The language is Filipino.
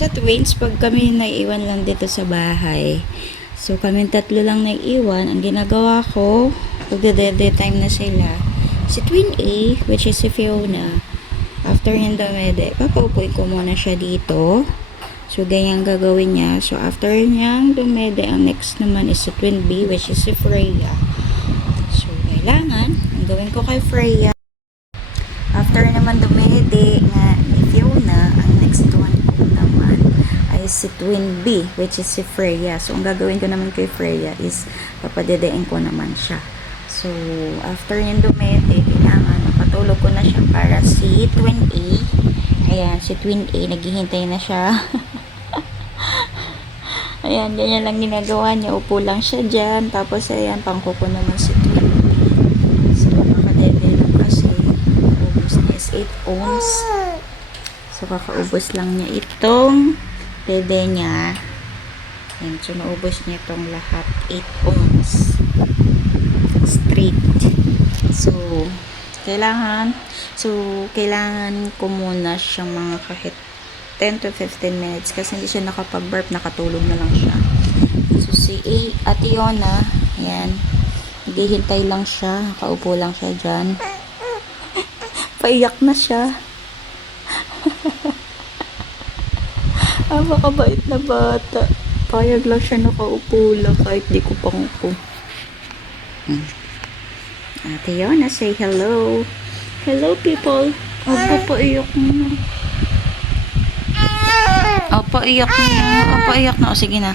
Sa twins, pag kami naiiwan lang dito sa bahay, so kami tatlo lang naiiwan, ang ginagawa ko, pag time na sila, si Twin A, which is si Fiona, after yung dumede, papaupuin ko muna siya dito. So, ganyan gagawin niya. So, after niyang dumede, ang next naman is si Twin B, which is si Freya. So, kailangan, ang gawin ko kay Freya, after naman dumede nga ni Fiona, ang next one ko naman ay si Twin B, which is si Freya. So, ang gagawin ko naman kay Freya is papadedein ko naman siya. So, after yung dumede, kailangan napatulog ko na siya para si Twin A. Ayan, si Twin A, naghihintay na siya. Ayan, ganyan lang ginagawa niya. Upo lang siya dyan. Tapos, ayan, pangkuko naman si Twin A. So, kakadede lang kasi. Ubus niya is 8 ounce. So, kakaubos lang niya itong dede niya. Ayan, so, naubos niya itong lahat. 8 ounce. Straight. So, kailangan ko muna siyang mga kahit 10 to 15 minutes kasi hindi siya nakapag-burp, nakatulog na lang siya. So, si Ate Yona, ayan, naghihintay lang siya, nakaupo lang siya dyan. Paiyak na siya. Makabait na bata. Payag lang siya, nakaupo lang kahit di ko pangko. Ate Yona, say hello. Hello, people. Paiyak na. Paiyak na. O, sige na.